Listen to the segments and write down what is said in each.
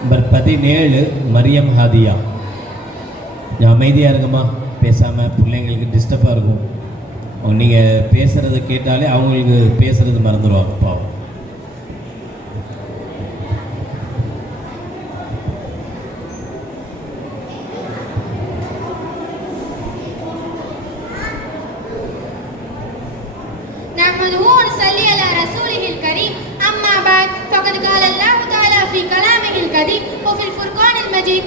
Number பதினேழு மரியம் ஹாதியா கொஞ்சம் அமைதியாக இருங்கம்மா பேசாமல் பிள்ளைங்களுக்கு டிஸ்டர்பாக இருக்கும் நீங்கள் பேசுகிறத கேட்டாலே அவங்களுக்கு பேசுறது மறந்துடுவாங்க பாவம் نحمده ونصلي على رسوله الكريم أما بعد فقد قال الله تعالى في كلامه القديم وفي الفرقان المجيد.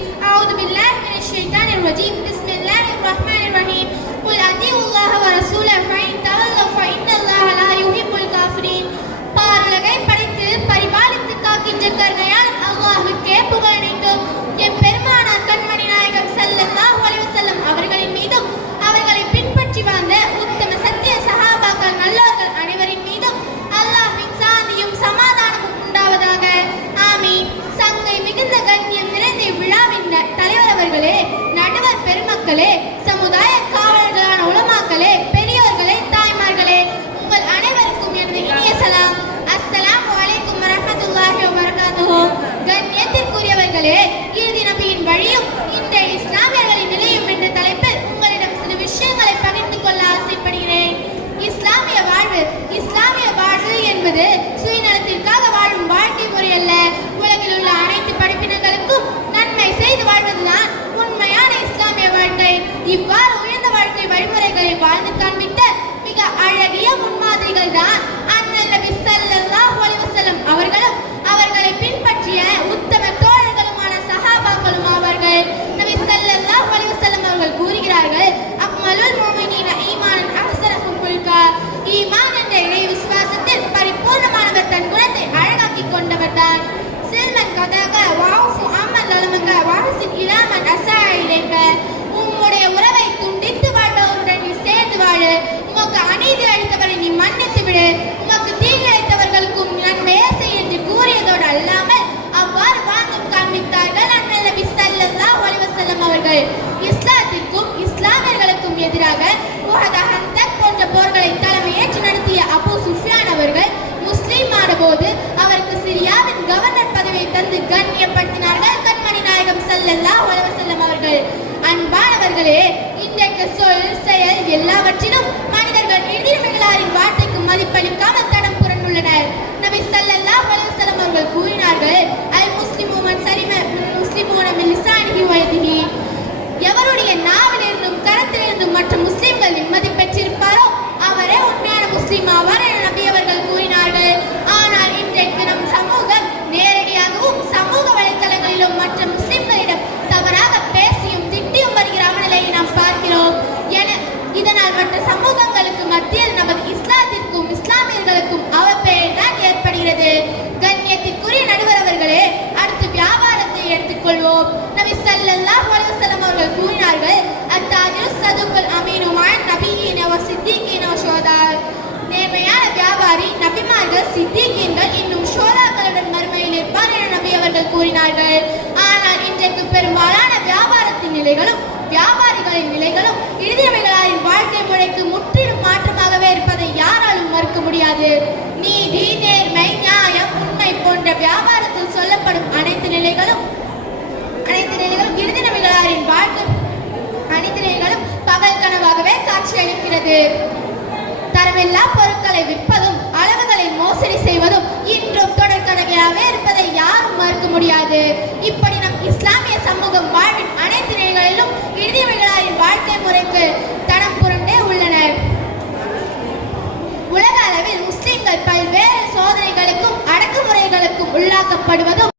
பெருமக்களே சமுதாய வாழ்ந்து காண்பித்த மிக அழகிய முன்மாதிரிகள் தான் அண்ணல் நபி ஸல்லல்லாஹு அலைஹி வஸல்லம் அவர்களும் அவர்களை பின்பற்றிய உத்தம தோழர்களுமான சஹாபாக்களும் அவர்கள். நபி ஸல்லல்லாஹு அலைஹி வஸல்லம் அவர்கள் கூறுகிறார்கள் அக்மலுல் முஃமினீன ஈமானன் அஹ்ஸனஹும் குல்கா ஈமான் என்ற இறை விசுவாசத்தில் பரிபூர்ணமானவர் தன் குணத்தை அழகாக்கி கொண்டவர் தான் சில்மன் கதாக வாஃபு அம்மன் லலமக வாரிசின் இலாமன் அசா இலைக்க. உமக்கு அநீதி அளித்தவரை நீ மன்னித்து விடு. உமக்கு தீங்கு அளித்தவர்களுக்கும் நன்மையே செய் என்று கூறியதோடு அல்லாமல் அவ்வாறு வாழ்ந்தும் காண்பித்தார்கள் அண்ணல் நபி ஸல்லல்லாஹு அலைஹி அவர்கள். இஸ்லாத்திற்கும் இஸ்லாமியர்களுக்கும் எதிராக உஹத ஹந்தக் போன்ற போர்களை தலைமையேற்று நடத்திய அபு சுஃபியான் அவர்கள் முஸ்லீம் ஆனபோது அவருக்கு சிரியாவின் கவர்னர் பதவியை தந்து கண்ணியப்படுத்தினார்கள் கண்மணி நாயகம் ஸல்லல்லாஹு அலைஹி வஸல்லம் அவர்கள். அன்பானவர்களே இன்றைக்கு சொல் செயல் எல்லாவற்றிலும் கரத்திலிருந்தும் நபிமார்கள் சித்திகீன்கள் இன்னும் ஷோதாக்களுடன் மறுமையில் இருப்பார் என நபி அவர்கள் கூறினார்கள். ஆனால் இன்றைக்கு பெரும்பாலான வியாபாரத்தின் நிலைகளும் வியாபாரிகளின் நிலைகளும் இறுதியமைகளாரின் வாழ்க்கை முறைக்கு முற்றிலும் மாற்றமாகவே இருப்பதை யாராலும் மறுக்க முடியாது. நீதி நேர்மை நியாயம் உண்மை போன்ற வியாபாரத்தில் சொல்லப்படும் அனைத்து நிலைகளும் அனைத்து நிலைகளும் இறுதி நபிகளாரின் வாழ்க்கை அனைத்து நிலைகளும் பகல் கனவாகவே காட்சியளிக்கிறது. தரமில்லா இஸ்லாமிய வாழ்வின் அனைத்து நிலைகளிலும் இறுதியமைகளாரின் வாழ்க்கை முறைக்கு தடம் புரண்டே உள்ளனர் உலக அளவில் முஸ்லிம்கள் பல்வேறு சோதனைகளுக்கும் அடக்குமுறைகளுக்கும் உள்ளாக்கப்படுவதும்